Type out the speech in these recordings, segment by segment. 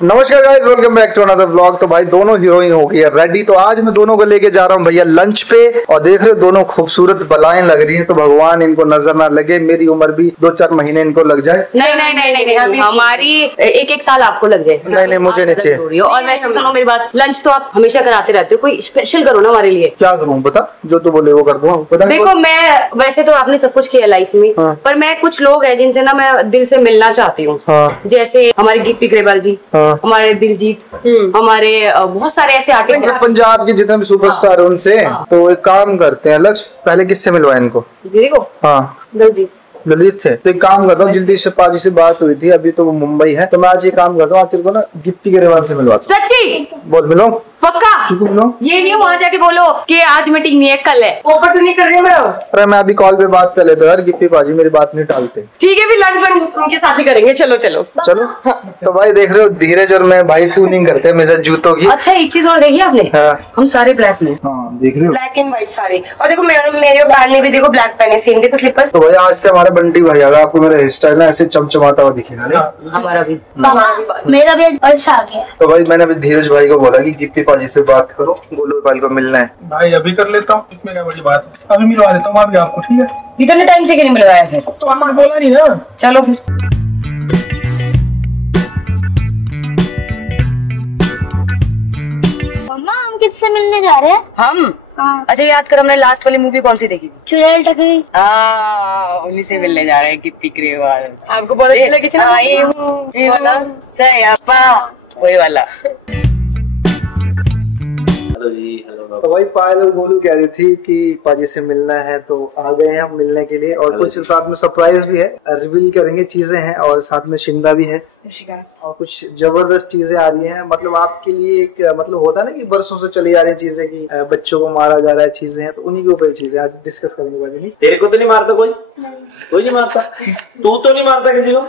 नमस्कार guys, welcome back to another vlog. तो भाई दोनों हीरोइन हो गई है रेडी। तो आज मैं दोनों को लेके जा रहा हूँ भैया लंच पे। और देख रहे हो दोनों खूबसूरत बलाएं लग रही हैं। तो भगवान इनको नजर ना लगे, मेरी उम्र भी 2-4 महीने इनको लग जाए। नहीं नहीं नहीं नहीं, नहीं हमारी एक साल आपको लग जाए। नहीं मुझे नहीं चाहिए। और वैसे सुनो मेरी बात, लंच तो आप हमेशा कराते रहते हो, कोई स्पेशल करो ना हमारे लिए। क्या करूँ बता, जो तू बोले वो कर दूँ। देखो मैं वैसे तो आपने सब कुछ किया लाइफ में, पर मैं कुछ लोग हैं जिनसे ना मैं दिल से मिलना चाहती हूँ। जैसे हमारे गिप्पी ग्रेवाल जी, हमारे दिलजीत, हमारे बहुत सारे ऐसे आर्टिस्ट हैं पंजाब के जितने भी सुपरस्टार है उनसे। तो एक काम करते हैं लक्ष्य, पहले किससे मिलवाए इनको? देखो दिलजीत से। तो एक काम करता हूँ, जल्दी से पाजी से बात हुई थी, अभी तो वो मुंबई है। तो मैं आज ये काम करता हूँ, तेरे को ना गिप्पी ग्रेवाल से मिलवाता हूँ। सच्ची बोल मिलो पक्का। मिलो। ये नहीं वहाँ जाके बोलो कि आज मीटिंग नहीं है, कल है। ओपर तो नहीं कर रही हूँ मैं। अरे मैं अभी कॉल पे बात कर लेता यार, गिप्पी पाजी मेरी बात नहीं टालते। ठीक है, फिर लंच उनके साथ ही करेंगे। चलो चलो चलो। तो भाई देख रहे हो धीरज और मैं भाई ट्यूनिंग करते हैं हमेशा जूतों की। अच्छा एक चीज और देखी आपने? हम सारे ब्लैक में। हाँ देख रहे हो, ब्लैक एंड व्हाइट सारे। और देखो मेरे बहन ने भी देखो ब्लैक पहने, सेम देखो स्लीपर्स। तो भाई आज से हमारा बंटी भाई आगा, आपको मेरा हेयर स्टाइल ना ऐसे चमचमाता हुआ दिखेगा। नहीं हमारा भी मेरा भी अर्श आ गया। तो भाई मैंने अभी धीरज भाई को बोला कि गिप्पी पाजी से बात करो, गोलू भाई को मिलना है। भाई अभी कर लेता हूँ, इसमें क्या बड़ी बात है। अभी मिलवा देता हूँ अभी आपको, ठीक है? इतने टाइम से क्यों नहीं मिलवाया फिर? तो आपने बोला नहीं ना। चलो फिर। मम्मा हम किससे मिलने जा रहे हैं? हम अच्छा याद कर, हमने लास्ट वाली मूवी कौन सी देखी थी? चुड़ैल टकरी। उन्हीं से मिलने जा रहे हैं, गिप्पी ग्रेवाल। आपको बहुत अच्छी लगी थी ना? आई हूँ सयापा, वही वाला। तो भाई पायल और गोलू कह रही थी कि पाजी से मिलना है, तो आ गए हैं हम मिलने के लिए। और कुछ साथ में सरप्राइज भी है, रिवील करेंगे चीजें हैं। और साथ में शिंदा भी है और कुछ जबरदस्त चीजें आ रही हैं। मतलब आपके लिए एक मतलब होता है ना कि बरसों से चली आ रही चीजें की बच्चों को मारा जा रहा है, चीजें हैं। तो उन्हीं के ऊपर चीजें आज डिस्कस करेंगे। बाजी नहीं, तेरे को तो नहीं मारता कोई? कोई नहीं मारता? तू तो नहीं मारता किसी को?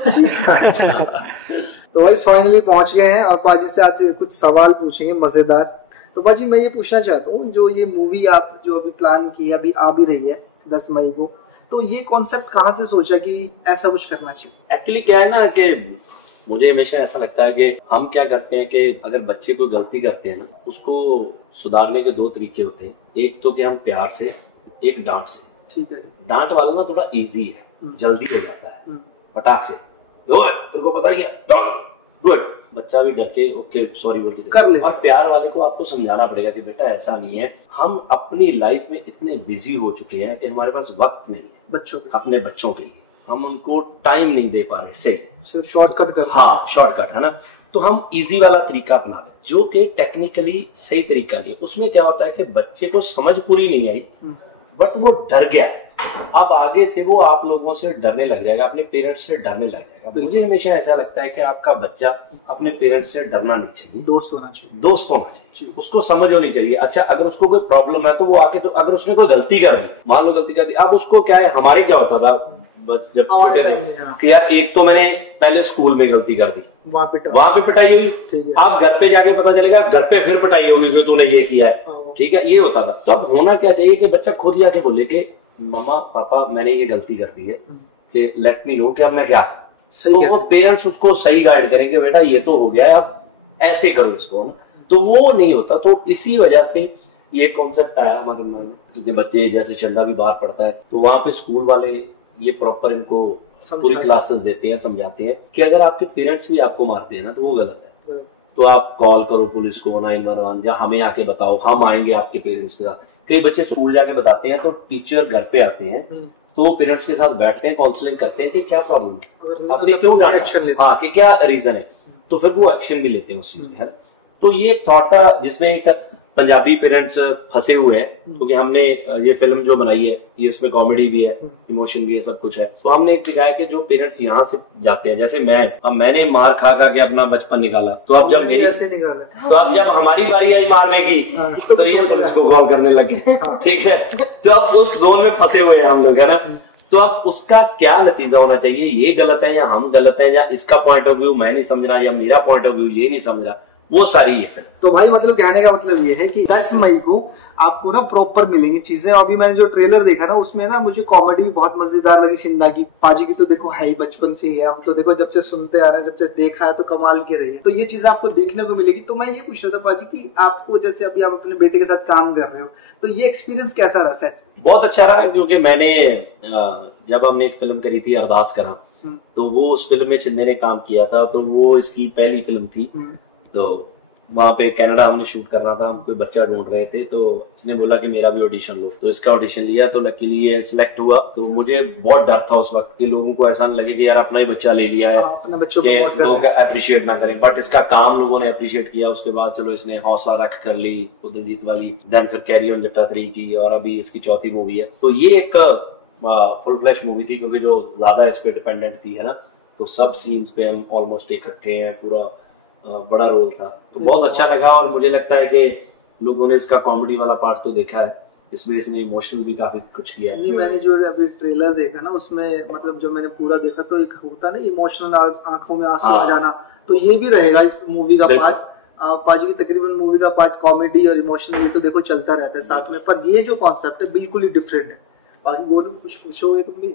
तो भाई फाइनली पहुंच गए हैं और पाजी से आज कुछ सवाल पूछेंगे मजेदार। तो बाजी मैं ये पूछना चाहता हूँ, जो ये मूवी आप जो अभी प्लान की है, अभी आ भी रही है 10 मई को, तो ये कॉन्सेप्ट कहाँ से सोचा कि ऐसा कुछ करना चाहिए? एक्चुअली क्या है ना कि मुझे हमेशा ऐसा लगता है कि हम क्या करते हैं कि अगर बच्चे कोई गलती करते हैं ना, उसको सुधारने के 2 तरीके होते हैं। एक तो कि हम प्यार से, एक डांट से। ठीक है। डांट वाला ना थोड़ा इजी है, जल्दी हो जाता है, फटाक से तेरे को पता क्या, गुड, बच्चा भी डर के ओके सॉरी बोल के कर ले। और प्यार वाले को आपको समझाना पड़ेगा कि बेटा ऐसा नहीं है, हम अपनी लाइफ में इतने बिजी हो चुके हैं कि हमारे पास वक्त नहीं है बच्चों अपने बच्चों के लिए, हम उनको टाइम नहीं दे पा रहे। सही, सिर्फ शॉर्टकट कर। हाँ शॉर्टकट है ना। तो हम इजी वाला तरीका अपना लें, जो कि टेक्निकली सही तरीका नहीं। उसमें क्या होता है कि बच्चे को समझ पूरी नहीं आई, बट वो डर गया है। अब आगे से वो आप लोगों से डरने लग जाएगा, अपने पेरेंट्स से डरने लग जाएगा। मुझे हमेशा ऐसा लगता है कि आपका बच्चा अपने पेरेंट्स से डरना नहीं चाहिए, दोस्त होना चाहिए, उसको समझ होनी चाहिए। अच्छा अगर उसको कोई प्रॉब्लम है तो वो आके, तो अगर उसने कोई गलती कर दी, मान लो गलती कर दी, अब उसको क्या है, हमारे क्या होता था जब छोटे थे कि यार एक तो मैंने पहले स्कूल में गलती कर दी, वहां पे पिटाई हुई, आप घर पे जाके पता चलेगा घर पे फिर पिटाई होगी कि तूने ये किया है। ठीक है, ये होता था। तो अब होना क्या चाहिए कि बच्चा खुद जाके बोले कि मम्मा पापा मैंने ये गलती कर दी है, कि लेट मी नो कि अब मैं क्या करूं। तो वो पेरेंट्स उसको सही गाइड करेंगे, बेटा ये तो हो गया है, अब ऐसे करो इसको ना। तो वो नहीं होता। तो इसी वजह से ये कॉन्सेप्ट आया हमारे मन में, क्योंकि बच्चे जैसे चंदा भी बाहर पढ़ता है, तो वहां पे स्कूल वाले ये प्रॉपर इनको पूरी क्लासेस देते हैं, समझाते हैं कि अगर आपके पेरेंट्स भी आपको मारते हैं ना तो वो गलत है। तो आप कॉल करो पुलिस को 911, या हमें आके बताओ, हम आएंगे आपके पेरेंट्स के साथ। कई बच्चे स्कूल जाके बताते हैं तो टीचर घर पे आते हैं, तो वो पेरेंट्स के साथ बैठते हैं, काउंसलिंग करते हैं कि क्या प्रॉब्लम है, आपने क्यों एक्शन लेते हैं, हाँ कि क्या रीजन है। तो फिर वो एक्शन भी लेते हैं उस चीज में। तो ये एक थॉट था जिसमें एक पंजाबी पेरेंट्स फंसे हुए हैं, क्योंकि हमने ये फिल्म जो बनाई है ये इसमें कॉमेडी भी है, इमोशन भी है, सब कुछ है। तो हमने एक दिखाया कि जो पेरेंट्स यहाँ से जाते हैं, जैसे मैंने मार खा के अपना बचपन निकाला, तो अब जब मेरी तो अब जब हमारी बारी आई मारने की, तो ये पुलिस को कॉल करने लगे। ठीक है, तो अब उस जोन में फंसे हुए हैं हम लोग, है ना। तो अब उसका क्या नतीजा होना चाहिए, ये गलत है या हम गलत है, या इसका पॉइंट ऑफ व्यू मैं नहीं समझ रहा, या मेरा पॉइंट ऑफ व्यू ये नहीं समझ रहा, वो सारी ये फिल्म। तो भाई मतलब कहने का मतलब ये है कि 10 मई को आपको ना प्रॉपर मिलेंगी चीजें। अभी मैंने जो ट्रेलर देखा ना उसमें ना मुझे कॉमेडी भी बहुत मजेदार लगी शिंदा की। पाजी की तो देखो है ही बचपन से ही है, हम तो देखो जब से सुनते आ रहे हैं, जब से देखा है तो कमाल की रही है। तो ये चीजें आपको देखने को मिलेगी। तो मैं ये पूछ रहा था पाजी की आपको जैसे अभी आप अपने बेटे के साथ काम कर रहे हो तो ये एक्सपीरियंस कैसा रहा सेट? बहुत अच्छा रहा, क्योंकि मैंने जब हमने एक फिल्म करी थी अरदास करा तो वो उस फिल्म में शिंदे ने काम किया था, तो वो इसकी पहली फिल्म थी। तो वहां पे कनाडा हमने शूट करना था, हम कोई बच्चा ढूंढ रहे थे, तो इसने बोला कि मेरा भी ऑडिशन लो, तो इसका ऑडिशन लिया, तो लकीली ये सिलेक्ट हुआ। तो मुझे बहुत डर था उस वक्त कि लोगों को ऐसा न लगे कि यार अपना ही बच्चा ले लिया है, अपने बच्चों को लोग अप्रिशिएट ना करें, बट इसका काम लोगों ने अप्रिशिएट किया। उसके बाद चलो इसने हौसला रख कर ली दिलजीत वाली, देन फिर कैरी ऑन जट्टा 3 की, और अभी इसकी चौथी मूवी है। तो ये एक फुल फ्लैश मूवी थी, क्योंकि जो ज्यादा इस पे डिपेंडेंट थी है ना, तो सब सीन्स पे हम ऑलमोस्ट इकट्ठे हैं, पूरा बड़ा रोल था। तो बहुत अच्छा लगा, और मुझे लगता है कि लोगों ने इसका कॉमेडी वाला पार्ट तो देखा है, इसमें इसने इमोशनल भी काफी कुछ किया है। मैंने जो अभी ट्रेलर देखा ना उसमें मतलब जो मैंने पूरा देखा तो एक होता ना इमोशनल आंखों में आंसू आ जाना, तो ये भी रहेगा इस मूवी का पार्ट। पाजी की तकरीबन मूवी का पार्ट कॉमेडी और इमोशनल ये तो देखो चलता रहता है साथ में, पर ये जो कॉन्सेप्ट है बिल्कुल ही डिफरेंट है। बाकी बोलो कुछ पूछोगे तुम भी?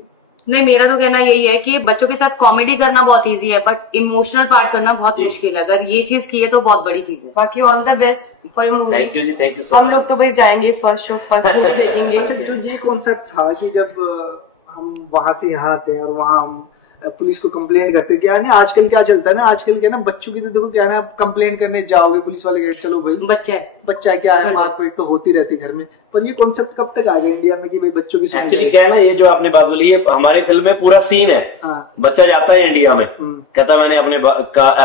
नहीं, मेरा तो कहना यही है कि बच्चों के साथ कॉमेडी करना बहुत इजी है, बट इमोशनल पार्ट करना बहुत मुश्किल है। अगर ये चीज की है तो बहुत बड़ी चीज है। बाकी all the best for your movie. Thank you ji, thank you. हम लोग तो भाई जाएंगे फर्स्ट शो फर्स्ट मूवी देखेंगे। अच्छा, जो ये कॉन्सेप्ट था कि जब हम वहां से यहाँ आते हैं और वहां हम पुलिस को कंप्लेंट करते हैं, क्या है ना आजकल क्या चलता है ना, आजकल क्या ना बच्चों की तो देखो क्या है ना, आप कंप्लेंट करने जाओगे पुलिस वाले कहेंगे चलो भाई बच्चा क्या है, मारपीट तो होती रहती घर में। पर ये कॉन्सेप्ट कब तक आ गया इंडिया में कि भाई बच्चों की एक्चुअली क्या है ना, ये जो आपने बात बोली है हमारे फिल्म में पूरा सीन है। बच्चा जाता है इंडिया में, कहता मैंने अपने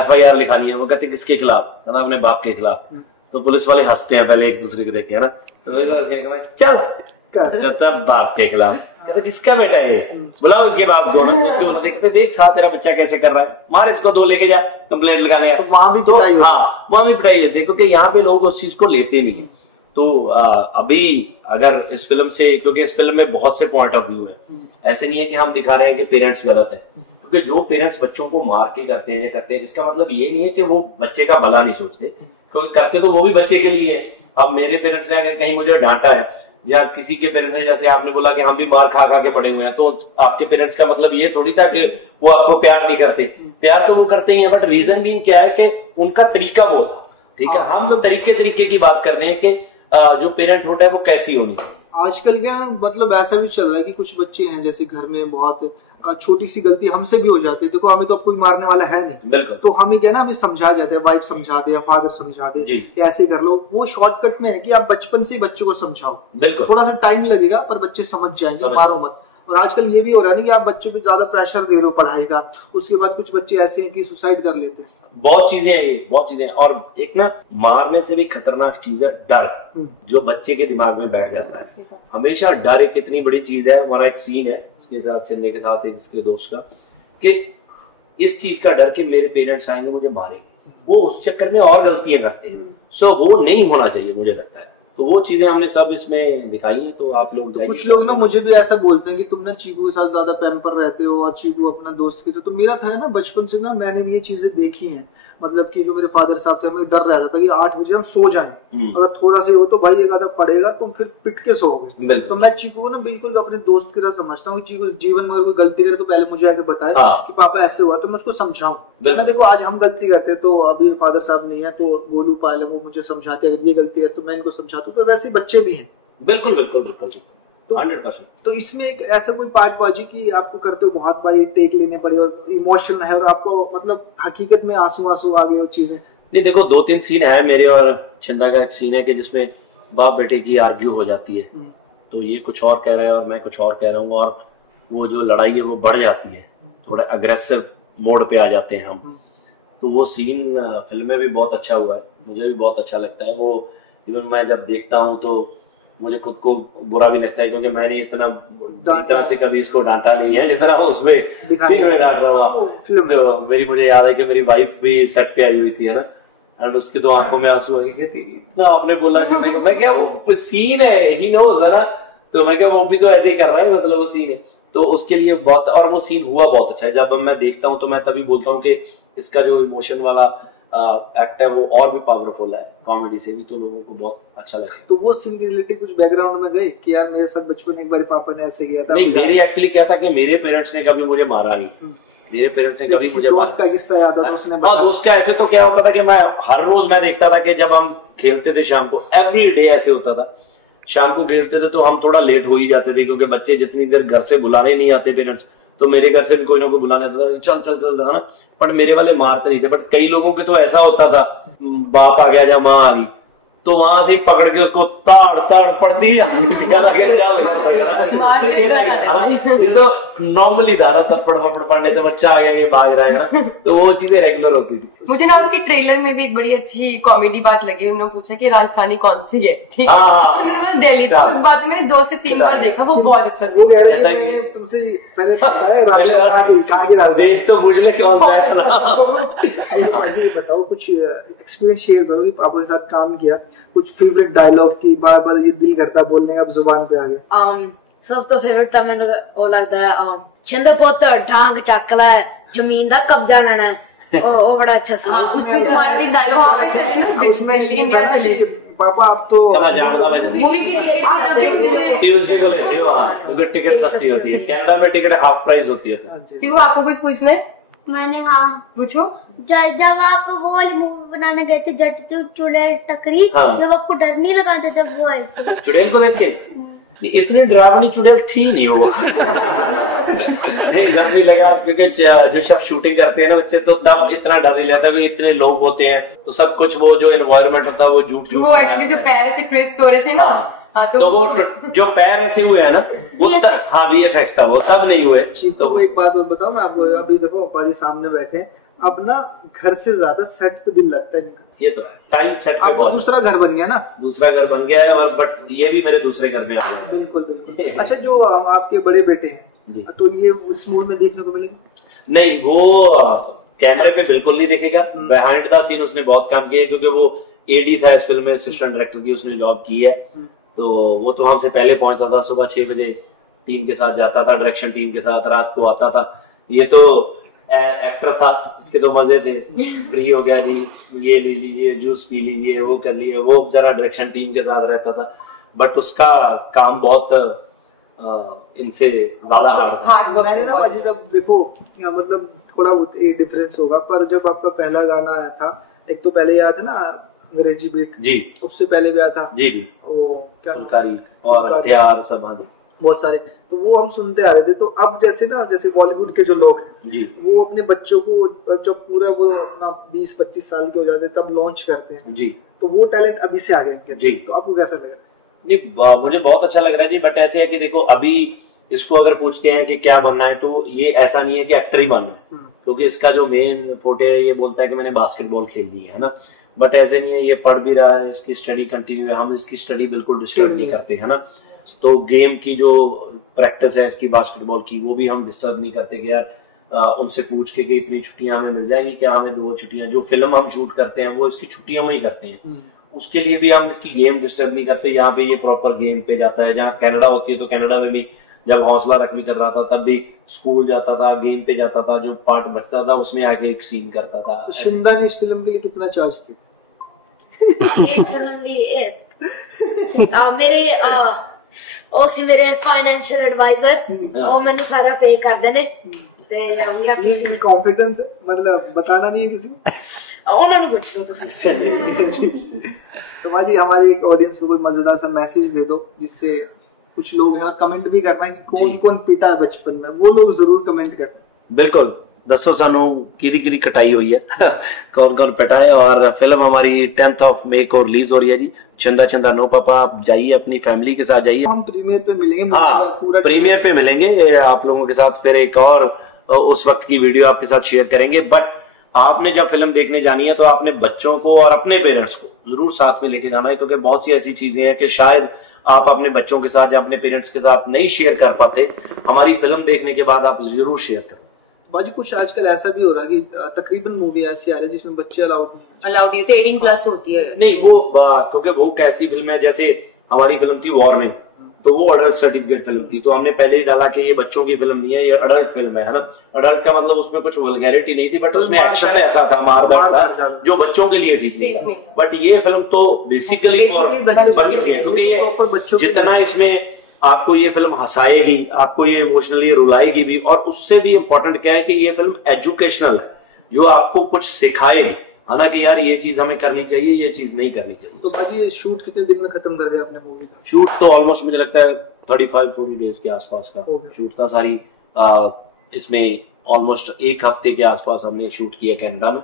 FIR लिखानी है, वो कहते किसके खिलाफ, कहता अपने बाप के खिलाफ। तो पुलिस वाले हंसते हैं पहले एक दूसरे को देख के, है ना, तो चल कहता बाप के खिलाफ, कहता किसका बेटा है ये, बुलाओ इसके बाप को ना, उसके बोला देखते देख साथ तेरा बच्चा कैसे कर रहा है, मार इसको, 2 लेके जा कंप्लेंट लगाने का। तो वहां भी तो हाँ, वहां भी पिटाई है। देखो कि यहाँ पे लोग उस चीज को लेते नहीं है। तो अभी अगर इस फिल्म से, क्योंकि इस फिल्म में बहुत से पॉइंट ऑफ व्यू है, ऐसे नहीं है कि हम दिखा रहे हैं कि पेरेंट्स गलत है, क्योंकि जो पेरेंट्स बच्चों को मार के करते हैं इसका मतलब ये नहीं है कि वो बच्चे का भला नहीं सोचते, क्योंकि करते तो वो भी बच्चे के लिए है। अब मेरे पेरेंट्स ने अगर कहीं मुझे डांटा है, या किसी के पेरेंट्स ने, जैसे आपने बोला कि हम भी मार खा खा के पड़े हुए हैं, तो आपके पेरेंट्स का मतलब ये थोड़ी था कि वो आपको प्यार नहीं करते, प्यार तो वो करते ही हैं, बट रीजन भी क्या है कि उनका तरीका वो था। ठीक है, हम तो तरीके की बात कर रहे हैं कि जो पेरेंट होता है वो कैसी होनी। आजकल क्या मतलब ऐसा भी चल रहा है कि कुछ बच्चे हैं जैसे घर में बहुत छोटी सी गलती हमसे भी हो जाती है, देखो हमें तो अब कोई मारने वाला है नहीं, बिल्कुल, तो हमें क्या ना हमें समझा जाता है, वाइफ समझा दे या फादर समझा दे कि ऐसे कर लो। वो शॉर्टकट में है कि आप बचपन से बच्चों को समझाओ, बिल्कुल थोड़ा सा टाइम लगेगा पर बच्चे समझ जाएंगे, मारो मत। और आजकल ये भी हो रहा है ना कि आप बच्चों पे ज्यादा प्रेशर दे रहे हो पढ़ाई का, उसके बाद कुछ बच्चे ऐसे हैं कि सुसाइड कर लेते हैं। बहुत चीजें हैं ये, बहुत चीजें। और एक ना मारने से भी खतरनाक चीज है डर, जो बच्चे के दिमाग में बैठ जाता है हमेशा। डर एक कितनी बड़ी चीज है। हमारा एक सीन है इसके साथ, चलने के साथ एक इसके दोस्त का, कि इस चीज का डर कि मेरे पेरेंट्स आएंगे मुझे मारेंगे, वो उस चक्कर में और गलतियां करते हैं। सो वो नहीं होना चाहिए मुझे लगता है। तो वो चीजें हमने सब इसमें दिखाई है। तो आप लोग तो कुछ लोग ना मुझे भी ऐसा बोलते हैं कि तुम ना चीकू के साथ ज्यादा पैम्पर रहते हो और चीकू अपना दोस्त के, तो मेरा था ना बचपन से ना मैंने भी ये चीजें देखी हैं। मतलब कि जो मेरे फादर साहब थे, हमें डर रहता था कि 8 बजे हम सो जाएं, अगर थोड़ा सा हो तो भाई एक आधा पड़ेगा तो फिर पिट के सोओगे। तो मैं चीकू को ना बिल्कुल अपने दोस्त की तरह समझता हूँ कि चीकू जीवन में कोई गलती करे तो पहले मुझे आके बताए कि पापा ऐसे हुआ, तो मैं उसको समझाऊं। मैं देखो आज हम गलती करते तो अभी फादर साहब नहीं है तो गोलू पाल वो मुझे समझाते, अगर ये गलती है तो मैं इनको समझाता हूँ। तो वैसे बच्चे भी हैं। बिल्कुल बिल्कुल बिल्कुल 100%। तो इसमें एक ऐसा कोई पार्ट बाजी की आपको करते हो बहुत बारी टेक लेने पड़े और इमोशनल है और आपको मतलब हकीकत में आंसू आ गए और चीजें? नहीं, देखो 2-3 सीन है मेरे और शिंदा का। एक सीन है कि जिसमें बाप बेटे की आर्ग्यू हो जाती है, तो ये कुछ और कह रहा है और मैं कुछ और कह रहा हूँ, और वो जो लड़ाई है वो बढ़ जाती है, थोड़ा अग्रेसिव मोड पे आ जाते हैं हम। तो वो सीन फिल्म में भी बहुत अच्छा हुआ है, मुझे भी बहुत अच्छा लगता है वो। इवन मैं जब देखता हूँ तो मुझे खुद को बुरा भी लगता है, क्योंकि मैंने इतना से कभी इसको डांटा नहीं है जितना उसमें सीन में डांट रहा हूँ। तो मुझे याद है कि मेरी वाइफ भी सेट पे आई हुई थी, है ना, एंड उसके तो आंखों में आंसू आ गए, इतना आपने बोला कि मैं क्या वो सीन है, ही नोज, है ना, तो मैं क्या वो भी तो ऐसे ही कर रहा है, मतलब वो सीन है। तो उसके लिए बहुत, और वो सीन हुआ बहुत अच्छा है। जब मैं देखता हूँ तो मैं तभी बोलता हूँ कि इसका जो इमोशन वाला एक्ट है वो और भी पावरफुल है, कॉमेडी से भी, तो लोगों को बहुत अच्छा लगा। तो वो सीन के रिलेटेड कुछ बैकग्राउंड में गए कि यार मेरे साथ बचपन एक बार पापा ने ऐसे किया था? नहीं, मेरी एक्चुअली क्या था कि मेरे पेरेंट्स ने कभी मुझे मारा नहीं, मेरे पेरेंट्स ने कभी मुझे दोस्त का किस्सा याद आता उसने हाँ, दोस्त का ऐसे तो क्या होता था कि मैं हर रोज मैं देखता था कि जब हम खेलते थे शाम को, एवरी डे ऐसे होता था, शाम को खेलते थे तो हम थोड़ा लेट हो ही जाते थे, क्योंकि बच्चे जितनी देर घर से बुलाने नहीं आते पेरेंट्स, तो मेरे घर से भी कोई ना कोई बुलाने आता था, चल चल चल, है ना। बट मेरे वाले मारते नहीं थे, बट कई लोगों के तो ऐसा होता था, बाप आ गया या माँ आ गई तो वहां से पकड़ के उसको ताड़ ताड़ पड़ती तो नॉर्मली था ना, थप्पड़ वप्पड़ पड़ने से बच्चा आ गया ये भाग रहा है ना, तो वो चीजें रेगुलर होती थी। मुझे ना उनके ट्रेलर में भी एक बड़ी अच्छी कॉमेडी बात लगी, उन्होंने पूछा कि राजधानी कौन सी है, ठीक है, उन्होंने दिल्ली, तो उस बात मैंने 2 से 3 बार देखा, वो बहुत अच्छा। वो कह रहे थे तुमसे पहले देश तो पूछ ले कौन सा है। बताओ कुछ एक्सपीरियंस शेयर करो कि पापा के साथ काम किया, कुछ फेवरेट डायलॉग की बार बार ये दिल करता बोलने का जुबान पे आ गया। सब तो फेवरेट था मैंने वो लगता है छिंदे पुत ढांग चक लै जमीन दा कब्जा लेना है, वो बड़ा अच्छा सा। उसमें तुम्हारे डायलॉग उसमें पापा आप तो टिकट सस्ती होती है, कनाडा में टिकट हाफ प्राइस होती है। आपको कुछ पूछना है? मैंने हाँ पूछो। जब आप वो वाली मूवी बनाने गए थे जट चुड़ैल टकरी, जब आपको डर नहीं लगा था जब वो आए थे चुड़ैल को देख के? इतनी डरावनी चुड़ैल थी नहीं वो। नहीं, डर नहीं लगा, क्योंकि जो सब शूटिंग करते हैं ना बच्चे, तो तब इतना डर नहीं लगता, क्योंकि इतने लोग होते हैं, तो सब कुछ वो जो एनवायरनमेंट होता है वो झूठ वो एक्चुअली जो पैर से क्रेस्ट हो रहे थे ना, तो वो जो पैर ऐसे हुए है ना वो हाँ VFX था, वो तब नहीं हुए। तो वो एक बात और बताओ मैं आपको, अभी देखो पापा जी सामने बैठे, अब ना घर से ज्यादा सेट पे दिल लगता है इनका। ये तो टाइम सेट पे बहुत, दूसरा घर बन गया ना, दूसरा घर बन गया है, और बट ये भी मेरे दूसरे घर में आ गया। बिल्कुल बिल्कुल। अच्छा, जो आपके बड़े बेटे हैं तो ये इस मूड में देखने को मिलेगा? नहीं, वो कैमरे पे बिल्कुल नहीं देखेगा, बिहाइंड द सीन उसने बहुत काम किया है, क्योंकि वो AD था इस फिल्म में, असिस्टेंट डायरेक्टर की उसने जॉब की है, तो वो तो हमसे पहले पहुंचता था, सुबह 6 बजे टीम के साथ जाता था, डायरेक्शन टीम के साथ, रात को आता था। ये तो एक्टर था, इसके तो मजे थे, फ्री हो गया जी, ये ले लीजिए, जूस पी लीजिए, वो कर लीजिए, वो जरा डायरेक्शन टीम के साथ रहता था, बट उसका काम बहुत इनसे ज्यादा हार्ड था। मैंने ना जब देखो मतलब थोड़ा बहुत डिफरेंस होगा, पर जब आपका पहला गाना आया था, एक तो पहले आया था ना अंग्रेजी बीट जी, उससे पहले भी आया था जी वो क्या फुलकारी और हथियार सब बहुत सारे, तो वो हम सुनते आ रहे थे। तो अब जैसे ना, जैसे बॉलीवुड के जो लोग हैं वो अपने बच्चों को जब पूरा वो अपना 20-25 साल के हो जाते तब लॉन्च करते हैं जी, तो वो टैलेंट अभी से आ गए जी, तो आपको कैसा लग रहा है? नहीं, मुझे बहुत अच्छा लग रहा है जी, बट ऐसे है कि देखो अभी इसको अगर पूछते हैं कि क्या बनना है, तो ये ऐसा नहीं है कि एक्टर ही बनना है, क्योंकि इसका जो मेन फोटे है ये बोलता है कि मैंने बास्केटबॉल खेल ली है ना, बट ऐसे नहीं है, ये पढ़ भी रहा है, इसकी स्टडी कंटिन्यू है, हम इसकी स्टडी बिल्कुल डिस्टर्ब नहीं करते है ना, तो गेम की जो प्रैक्टिस है इसकी बास्केटबॉल की वो भी हम डिस्टर्ब नहीं करते कि यार उनसे पूछ के कि इतनी छुट्टियां हमें मिल जाएगी क्या, हमें 2 छुट्टियां, जो फिल्म हम शूट करते हैं वो इसकी छुट्टियों में ही करते हैं, उसके लिए भी हम इसकी गेम डिस्टर्ब नहीं करते, यहाँ पे ये प्रॉपर गेम पे जाता है। जहाँ कनाडा होती है तो कनाडा में भी जब हौसला रखनी कर रहा था तब भी स्कूल जाता था, गेम पे जाता था, जो पार्ट बचता था उसमें आके एक सीन करता था। तो शिंदा ने इस फिल्म के लिए कितना चार्ज किया? मेरे फाइनेंशियल एडवाइजर वो मैंने सारा पे कर देने ते कॉन्फिडेंस मतलब बताना नहीं है किसी को, उन्होंने कुछ तो तो माजी हमारी एक ऑडियंस को कोई मजेदार सा मैसेज दे दो, जिससे कुछ लोग यहाँ कमेंट भी करना है कि कौन कौन पिटा है बचपन में, वो लोग जरूर कमेंट करना। बिल्कुल, दसो सानू किदी कटाई हुई है कौन कौन पिटा है, और फिल्म हमारी 10 मई को रिलीज हो रही है जी, चंदा चंदा नो पापा, आप जाइए अपनी फैमिली के साथ जाइए, हम प्रीमियर पे मिलेंगे। हाँ, पूरा प्रीमियर पे मिलेंगे आप लोगों के साथ, फिर एक और उस वक्त की वीडियो आपके साथ शेयर करेंगे। बट आपने जब फिल्म देखने जानी है तो आपने बच्चों को और अपने पेरेंट्स को जरूर साथ में लेके जाना है, क्योंकि बहुत सी ऐसी चीजें हैं कि शायद आप अपने बच्चों के साथ या अपने पेरेंट्स के साथ नहीं शेयर कर पाते, हमारी फिल्म देखने के बाद आप जरूर शेयर करें। बाजी कुछ आजकल ऐसा भी हो रहा है कि तकरीबन मूवी ऐसी आ रही है जिसमें बच्चे अलाउड नहीं होते, 18+ होती है। नहीं, वो क्योंकि वो कैसी फिल्म है, जैसे हमारी फिल्म थी वार्निंग, तो वो अडल्ट सर्टिफिकेट फिल्म थी। तो हमने पहले ही डाला कि ये बच्चों की फिल्म नहीं है, ये अडल्ट फिल्म है ना। अडल्ट का मतलब उसमें कुछ वल्गैरिटी नहीं थी, बट उसमें एक्शन ऐसा था, मारदार था, जो बच्चों के लिए ठीक नहीं था। बट ये फिल्म तो बेसिकली बच्चों की है, क्योंकि ये जितना इसमें आपको ये फिल्म हंसाएगी, आपको ये इमोशनली रुलाएगी भी, और उससे भी इम्पोर्टेंट क्या है कि ये फिल्म एजुकेशनल है, जो आपको कुछ सिखाएगी, है ना, कि यार ये चीज हमें करनी चाहिए, ये चीज नहीं करनी चाहिए। तो भाजी ये शूट कितने दिन में खत्म कर दिया आपने मूवी का? शूट तो ऑलमोस्ट मुझे लगता है 35-40 डेज के आसपास का शूट था। सारी इसमें ऑलमोस्ट एक हफ्ते के आसपास हमने शूट किया कनाडा में,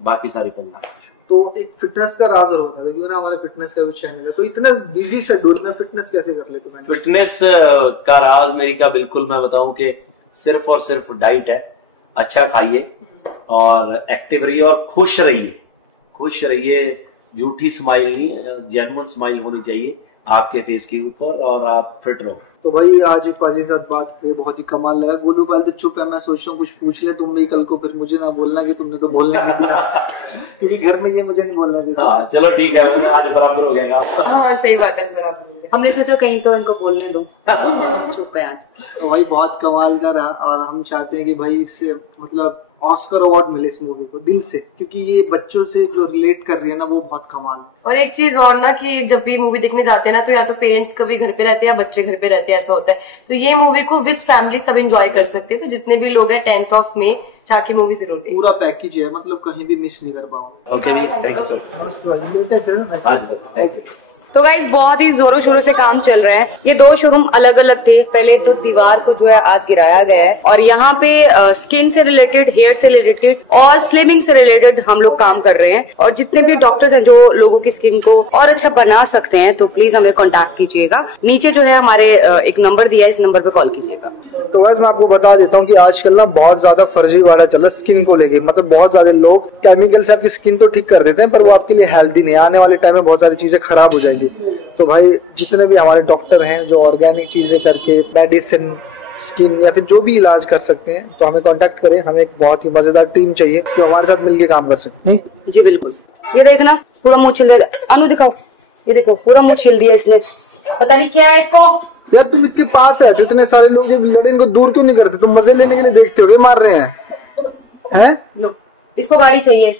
बाकी सारी फिल्म। तो एक फिटनेस का राज होता है, क्योंकि ना हमारे फिटनेस का भी चैनल है, तो इतना बिजी शेड्यूल में फिटनेस कैसे कर लेते हैं? फिटनेस का राज मेरी का बिल्कुल मैं बताऊं कि सिर्फ और सिर्फ डाइट है। अच्छा खाइए और एक्टिव रहिए और खुश रहिए। खुश रहिए, झूठी स्माइल नहीं, जेन्युइन स्माइल होनी चाहिए आपके फेस के ऊपर, और आप फिट रहो। तो भाई आज पाजी के साथ बात करके बहुत ही कमाल लगा। गोलू पहले तो चुप है, मैं सोच रहा हूँ कुछ पूछ ले तुम भी कल को, फिर मुझे ना बोलना कि तुमने तो बोलने नहीं दिया क्योंकि घर में ये मुझे नहीं बोलना देता। हाँ चलो ठीक है, आज बराबर हो गया। हाँ सही बात है, बराबर। हमने सोचा कहीं तो इनको बोलने दो, चुप है आज। तो भाई बहुत कमाल का रहा, और हम चाहते हैं कि भाई इससे मतलब ऑस्कर अवार्ड मिले इस मूवी को दिल से, क्योंकि ये बच्चों से जो रिलेट कर रही है ना, वो बहुत कमाल है। और एक चीज और ना कि जब भी मूवी देखने जाते हैं ना, तो या तो पेरेंट्स कभी घर पे रहते हैं या बच्चे घर पे रहते हैं, ऐसा होता है। तो ये मूवी को विद फैमिली सब एंजॉय कर सकते हैं। तो जितने भी लोग हैं 10th मई जाके मूवी जरूर देखें। पूरा पैकेज है, मतलब कहीं भी मिस नहीं कर पाओ। Okay ji, thank you sir. मिलते हैं फिर। तो गाइस बहुत ही जोरों शोरों से काम चल रहा है। ये 2 शोरूम अलग अलग थे। पहले तो दीवार को जो है आज गिराया गया है, और यहाँ पे स्किन से रिलेटेड, हेयर से रिलेटेड और स्लिमिंग से रिलेटेड हम लोग काम कर रहे हैं। और जितने भी डॉक्टर्स हैं जो लोगों की स्किन को और अच्छा बना सकते हैं, तो प्लीज हमें कॉन्टैक्ट कीजिएगा। नीचे जो है हमारे एक नंबर दिया है, इस नंबर पे कॉल कीजिएगा। तो वैसे मैं आपको बता देता हूँ कि आजकल ना बहुत ज्यादा फर्जीवाड़ा चल रहा है स्किन को लेके। मतलब बहुत ज्यादा लोग केमिकल से आपकी स्किन तो ठीक कर देते हैं, पर वो आपके लिए हेल्दी नहीं। आने वाले टाइम में बहुत सारी चीजें खराब हो जाएंगी। तो भाई जितने भी हमारे डॉक्टर हैं जो ऑर्गेनिक चीजें करके मेडिसिन, स्किन या फिर जो भी इलाज कर सकते हैं, तो हमें कांटेक्ट करें। हमें एक बहुत ही मजेदार टीम चाहिए जो हमारे साथ मिलके काम कर सके। नहीं जी बिल्कुल। ये देखना पूरा मुंह छिल दिया। अनु दिखाओ, ये देखो पूरा मुंह छिल दिया इसने, पता नहीं क्या है इसको। यार तुम इसके पास है तो इतने सारे लोग जब लड़े इनको दूर क्यों नहीं करते? तुम मजे लेने के लिए देखते हो, ये मार रहे हैं। लो इसको गाड़ी चाहिए,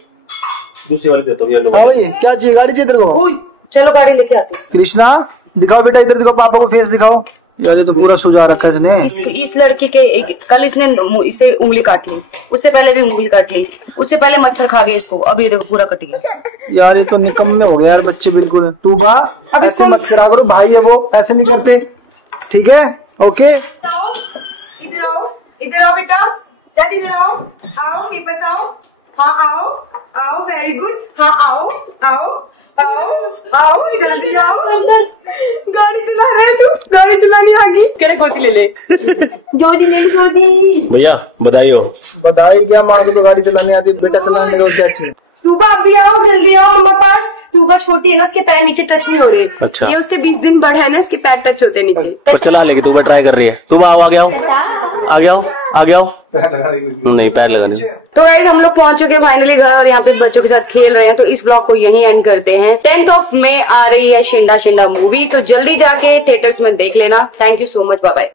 दूसरी वाली देता हूँ। हाँ भाई क्या चाहिए? गाड़ी चाहिए तेरे को? चलो गाड़ी लेके आते हैं। कृष्णा दिखाओ बेटा, इधर दिखाओ, पापा को फेस दिखाओ। यार ये तो पूरा सुझा रखा है इसने। इस लड़की के कल इसने इसे उंगली काट ली, उससे पहले भी उंगली काट ली, उससे पहले मच्छर खा गया इसको, अब ये देखो पूरा कट गया। यार ये तो निकम्मे हो गए यार बच्चे बिल्कुल। तू अब ऐसे मत करा करो, भाई है वो, ऐसे नहीं करते, ठीक है? ओके इधर आओ, इधर आओ बेटा, दादी इधर आओ, आओ मेरे पास आओ। हाँ आओ आओ, वेरी गुड। हाँ आओ आओ आओ आओ, जल्दी आओ अंदर। गाड़ी चला रहे तू, गाड़ी चलानी आ गई। कह गोदी ले ले जोदी ले ली, जोदी। भैया बधाई हो। बधाई क्या, माँ को तो गाड़ी चलाने आती, बेटा चलाने को क्या चाहिए? तूबा अभी आओ, जल्दी आओ मम्मा पास। तूबा छोटी है ना, उसके पैर नीचे टच नहीं हो रहे। अच्छा। ये उससे 20 दिन बड़ा है ना, उसके पैर टच होते नीचे। पर चला लेगी, तूबा ट्राई कर रही है। तूबा आओ, आ गया आ गया नहीं पैर लगाने। तो गाइस हम लोग पहुंच चुके हैं फाइनली घर, और यहाँ पे बच्चों के साथ खेल रहे हैं। तो इस ब्लॉग को यहीं एंड करते हैं। 10th मई आ रही है शिंडा शिंडा मूवी, तो जल्दी जाके थिएटर्स में देख लेना। Thank you so much, bye bye.